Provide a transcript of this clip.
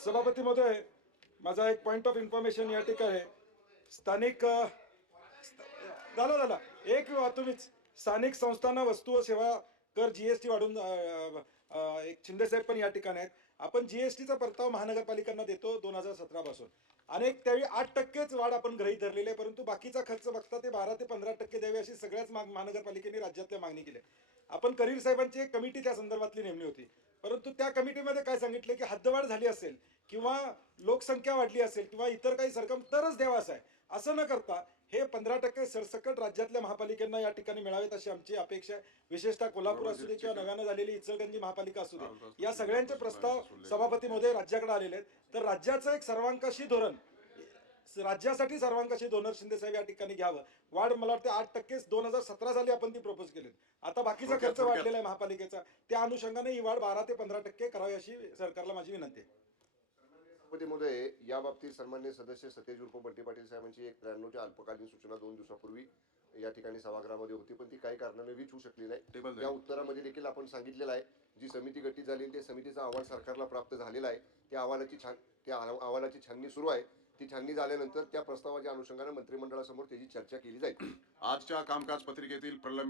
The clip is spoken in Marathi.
सभापती महोदय, माझा एक पॉइंट ऑफ इन्फॉर्मेशन या ठिकाणी आहे. स्थानिक झाला एक तुम्हीच स्थानिक संस्थांना वस्तू व सेवा कर जीएसटी वाढून एक शिंदेसाहेब पण या ठिकाणी आहेत. आपण जीएसटीचा परतावा महानगरपालिकांना देतो 2017 पासून. अनेक त्यावेळी 8%च वाढ आपण गृहीत धरलेली आहे, परंतु बाकीचा खर्च बघता ते 12 ते 15% द्यावे अशी सगळ्याच महानगरपालिकेने राज्यातल्या मागणी केली. आपण करीर साहेबांची एक कमिटी त्या संदर्भातली नेमली होती, परंतु त्या कमिटीमध्ये काय सांगितलं की हद्दवाढ झाली असेल किंवा लोकसंख्या वाढली असेल किंवा इतर काही सरकम तरच द्यावा असं आहे. असं न करता हे 15% सरसकट राज्यातल्या महापालिकांना या ठिकाणी मिळावेत अशी आमची अपेक्षा आहे. विशेषतः कोल्हापूर असू दे किंवा नव्यानं झालेली इचलकरंजी महापालिका असू दे, या सगळ्यांचे प्रस्ताव सभापती महोदय राज्याकडे आलेले आहेत. तर राज्याचं एक सर्वांकाशी धोरण, राज्यासाठी सर्वांकाशी धोरण शिंदेसाहेब या ठिकाणी घ्यावं. वाढ मला वाटतं 8% 2017 साली आपण ती प्रपोज केली. आता बाकीचा खर्च वाढलेला आहे महापालिकेचा, त्या अनुषंगाने ही वाढ 12 ते 15% करावी अशी सरकारला माझी विनंती आहे. सभापतीमध्ये या बाबतीत सन्माननीय सदस्य सतेज उर्फ बंटी पाटील साहेबांची एक 93च्या अल्पकालीन सूचना 2 दिवसापूर्वी या ठिकाणी सभागृहामध्ये होती, पण ती काही कारणाने रीच होऊ शकली नाही. या उत्तरामध्ये देखील आपण सांगितलेलं आहे, जी समिती गठीत झालेली त्या समितीचा अहवाल सरकारला प्राप्त झालेला आहे. त्या अहवालाची छाननी सुरू आहे. ती छाननी झाल्यानंतर त्या प्रस्तावाच्या अनुषंगाने मंत्रिमंडळासमोर त्याची चर्चा केली जाईल. आजच्या कामकाज पत्रिकेतील प्रलंबित